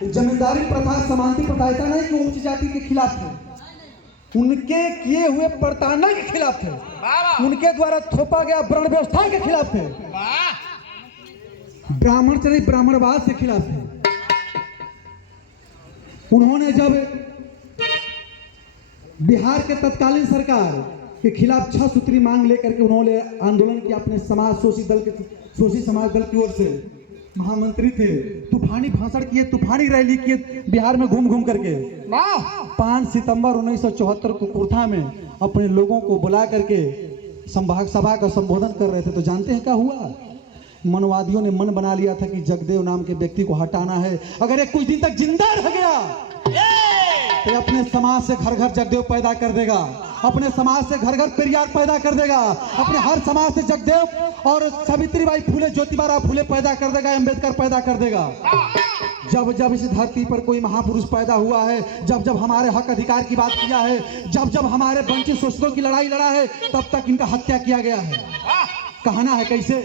जमींदारी प्रथा, समानती प्रथा ऐसा नहीं कि उच्च जाति के खिलाफ थे, उनके किए हुए प्रताड़ना के खिलाफ थे, उनके द्वारा थोपा गया वर्ण व्यवस्था के खिलाफ थे, ब्राह्मण से नहीं ब्राह्मणवाद के खिलाफ थे। उन्होंने जब बिहार के तत्कालीन सरकार के खिलाफ 6 सूत्री मांग लेकर के उन्होंने आंदोलन किया, अपने समाज शोषी समाज दल की ओर से महामंत्री थे, तूफानी भाषण किए, तूफानी रैली किए बिहार में घूम घूम करके। 5 सितंबर 1974 को कुर्था में अपने लोगों को बुला करके संभाग सभा का संबोधन कर रहे थे। तो जानते हैं क्या हुआ? मनवादियों ने मन बना लिया था कि जगदेव नाम के व्यक्ति को हटाना है। अगर ये कुछ दिन तक जिंदा रह गया तो अपने समाज से घर घर जगदेव पैदा कर देगा, अपने समाज से घर घर पेरियार पैदा कर देगा, अपने हर समाज से जगदेव और सावित्रीबाई फुले, ज्योतिबा फुले पैदा कर देगा, अम्बेडकर पैदा कर देगा। जब जब इस धरती पर कोई महापुरुष पैदा हुआ है, जब जब हमारे हक अधिकार की बात किया है, जब जब हमारे वंचित शोषितों की लड़ाई लड़ा है, तब तक इनका हत्या किया गया है। कहना है कैसे?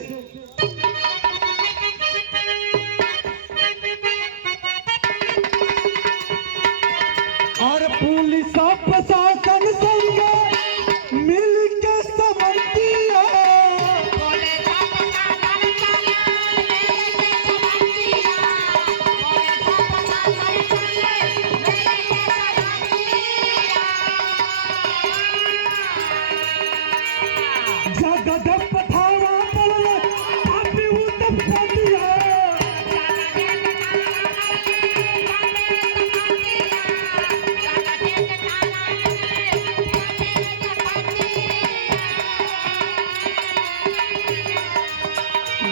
और पुलिस प्रशासन संग मिल के समझिया, जगद पठावा बोले पापी उतम दिया,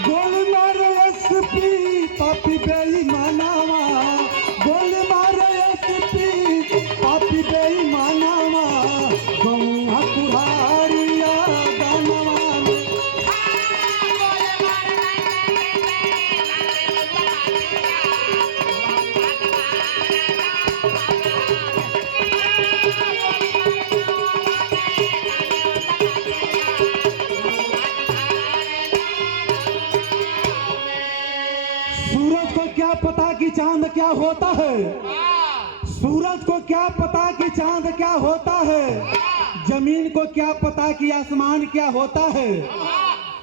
गोल मारो एसपी पापी बेईमानावा, गोल मारो एसपी पापी बेईमानावा, गौआ कुहारिया गानवा में। सूरज को क्या पता कि चांद क्या होता है, सूरज को क्या पता कि चांद क्या होता है, जमीन को क्या पता कि आसमान क्या होता है,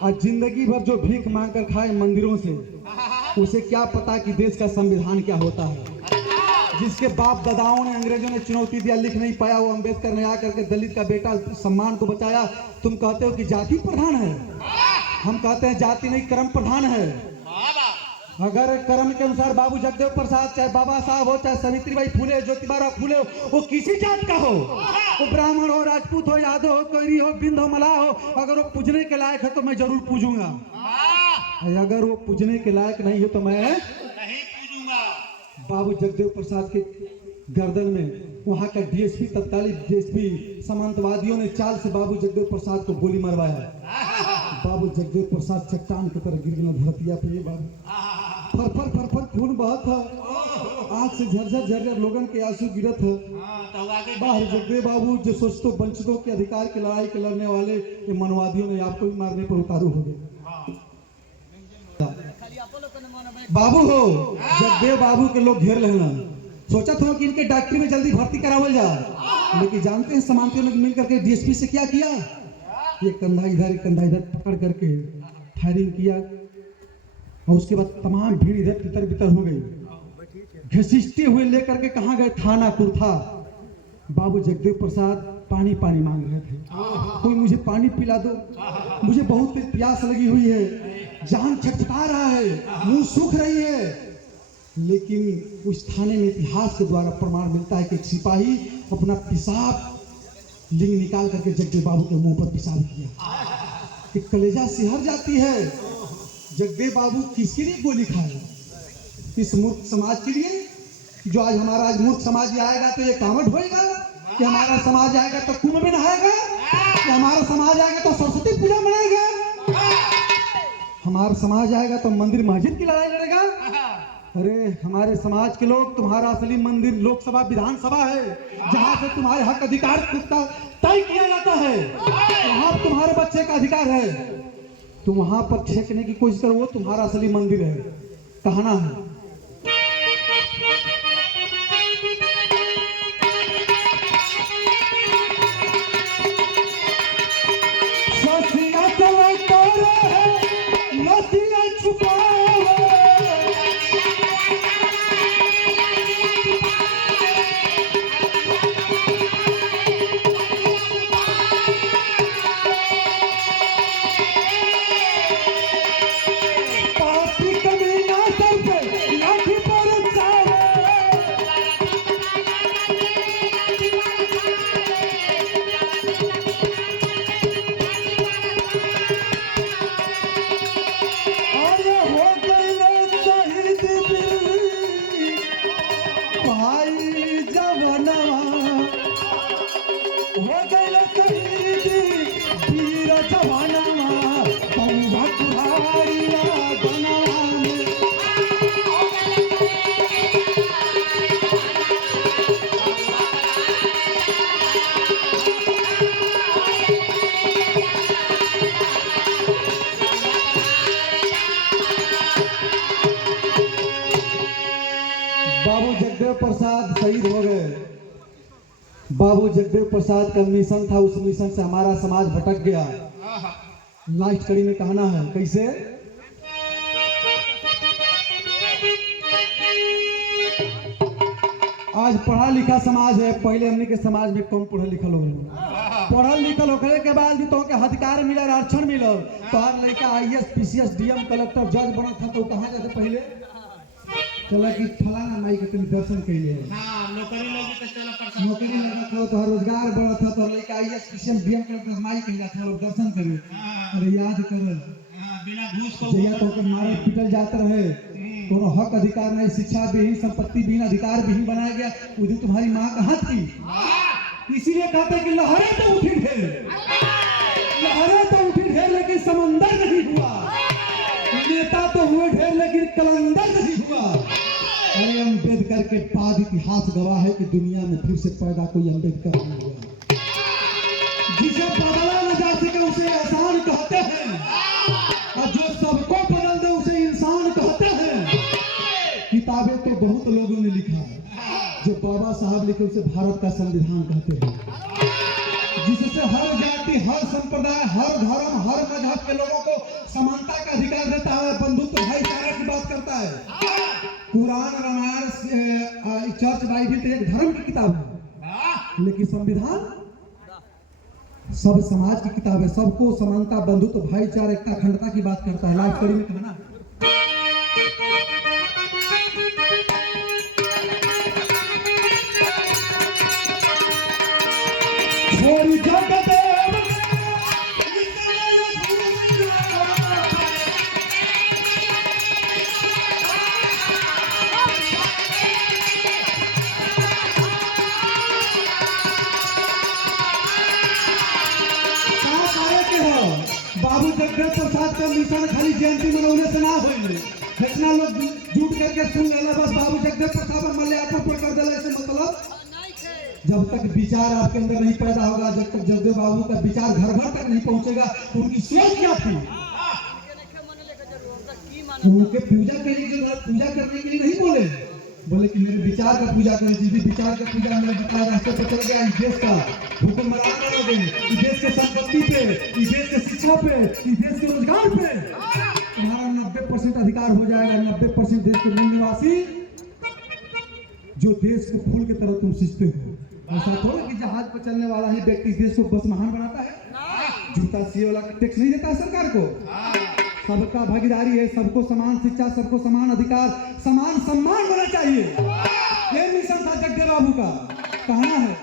और जिंदगी भर जो भीख मांग कर खाए मंदिरों से, उसे क्या पता कि देश का संविधान क्या होता है। जिसके बाप दादाओं ने, अंग्रेजों ने चुनौती दिया, लिख नहीं पाया, वो अम्बेडकर ने आकर के दलित का बेटा सम्मान को बचाया। तुम कहते हो कि जाति प्रधान है, हम कहते हैं जाति नहीं कर्म प्रधान है। अगर कर्म के अनुसार बाबू जगदेव प्रसाद, चाहे बाबा साहब हो, चाहे सावित्रीबाई फुले, ज्योतिबा फुले हो, वो किसी जात का हो, वो ब्राह्मण हो, राजपूत हो, यादव हो, कोयरी हो, बिंद हो, मलाह हो, अगर वो पूजने के लायक है तो मैं जरूर पूजूंगा, अगर वो पूजने के लायक नहीं है तो मैं नहीं पूजूंगा। बाबू जगदेव प्रसाद के गर्दन में वहां का डीएसपी, तत्कालीन डीएसपी सामंतवादियों ने चाल से बाबू जगदेव प्रसाद को गोली मरवाया। बाबू जगदेव प्रसाद चट्टान की तरह गिर गए धरतिया पे। फर फर खून बहत है, आंख से झरझर झरझर लोगन के आंसू गिरत है। बाहर जगदेव बाबू जो सोचतो वंचितों के अधिकार की लड़ाई के लड़ने वाले ये मनवादियों ने आपको भी मारने पर उतारू हो गए। बाबू हो, जगदेव बाबू के लोग घेर लेना, सोचा था कि इनके डॉक्टरी में जल्दी भर्ती करावल जाए, लेकिन जानते हैं समानते लोग मिल करके डीएसपी से क्या किया? ये कंधा इधर पकड़ करके फायरिंग किया, और उसके बाद तमाम भीड़ इधर तितर बितर हो गई। घसीटते हुए लेकर के कहाँ गए? थाना कुर्था। बाबू जगदेव प्रसाद पानी मांग रहे थे, कोई मुझे पानी पिला दो, मुझे बहुत प्यास लगी हुई है, जान छटपटा रहा है, मुंह सूख रही है। लेकिन उस थाने में इतिहास के द्वारा प्रमाण मिलता है कि एक सिपाही अपना पेशाब लिंग निकाल करके जगदेव बाबू के मुंह पर पेशाब किया, कि कलेजा सिहर जाती है। जगदेव बाबू किसके लिए गोली खाए? इस मूर्ख समाज के लिए, जो आज मूर्ख समाज आएगा तो ये कामट होएगा, कि हमारा समाज आएगा तो कुंभ में नहाएगा, कि हमारा समाज आएगा तो सरस्वती पूजा मनाएगा, हमारा समाज आएगा तो मंदिर मस्जिद की लड़ाई लड़ेगा। अरे हमारे समाज के लोग, तुम्हारा असली मंदिर लोकसभा विधानसभा है, जहाँ से तुम्हारे हक अधिकार तय किया जाता है, वहाँ तुम्हारे बच्चे का अधिकार है, तुम वहां पर छेकने की कोशिश करो, वो तुम्हारा असली मंदिर है। कहना है प्रसाद शहीद हो गए। बाबू जगदेव प्रसाद का मिशन था, उस मिशन से हमारा समाज भटक गया। लास्ट कड़ी में कहना है कैसे? आज पढ़ा लिखा समाज है, पहले हमने के समाज में कम पढ़ल लिखल हो गए। पढ़ल लिखल होने के बाद भी तो के अधिकार मिलल, आरक्षण मिलल। तो हर लड़का IAS PCS DM कलेक्टर जज बना था तो कहाँ जाते पहले? चला कि फलाना माई के तुम दर्शन के लिए नौकरी लगा था तो रोजगार बढ़ा था तो लड़का IAS PCS DM कलेक्टर माई के जाता था दर्शन करे। अरे याद कर बिना घूस को तो मारे पिटल जाते रहे, कोनो हक अधिकार नहीं, शिक्षा विहीन, संपत्ति विहीन, अधिकार विहीन बनाया गया। उस दिन तुम्हारी माँ कहाँ थी? इसीलिए कहते हैं कि लहरें तो उठी ढेर, लहरें तो उठी ढेर लेकिन समंदर नहीं हुआ। नेता तो हुए ढेर लेकिन कलंदर नहीं हुआ। अरे अम्बेडकर के बाद इतिहास गवाह है कि दुनिया में फिर से पैदा कोई अम्बेडकर नहीं हुआ। जिसे बदला न जा सके उसे एहसान कहते हैं, और जो सबको बदल दे उसे इंसान कहते हैं। किताबें तो बहुत लोगों ने लिखा है, जो बाबा साहब लिखे उसे भारत का संविधान कहते हैं, जिससे हर जाति, हर संप्रदाय, हर धर्म, हर मजहब के लोगों को समानता का अधिकार देता है, बंधुत्व भाईचारा की बात करता है। कुरान, रामायण, चर्च, बाइबिल तो एक धर्म की किताब है, लेकिन संविधान सब समाज की किताब है, सबको समानता, बंधुत्व, भाईचारा, एकता, अखंडता की बात करता है। लास्ट कड़ी में कहना है बाबू जगदेव प्रसाद का मिशन खाली जयंती मनौने से ना होइले। इतना लोग जुट करके सुन लेला बस बाबू जगदेव प्रसाद मल्यार्पण पर कर देला, ऐसे मतलब जब तक विचार आपके अंदर नहीं पैदा होगा, जब तक जगदेव बाबू का विचार घर घर तक नहीं पहुंचेगा, उनकी सोच क्या थी? उनके पूजा के लिए, पूजा करने के लिए नहीं बोले कि मेरे विचार का पूजा करें। जिस भी विचार का पूजा मेरे बता रास्ते पर चल गया, इस देश का हुक्मरान करोगे, इस देश के संपत्ति पे, इस देश के शिक्षा पे, इस देश के रोजगार पे तुम्हारा 90% अधिकार हो जाएगा। 90% देश के मूल निवासी जो देश को फूल की तरह तुम सींचते हो। ऐसा थोड़ा कि जहाज पर चलने वाला ही व्यक्ति देश को बस महान बनाता है। जूता सिए वाला टैक्स नहीं देता सरकार को। सबका भागीदारी है, सबको समान शिक्षा, सबको समान अधिकार, समान सम्मान होना चाहिए। ये मिशन था जगदेव बाबू का। कहना है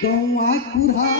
गौआ कुरा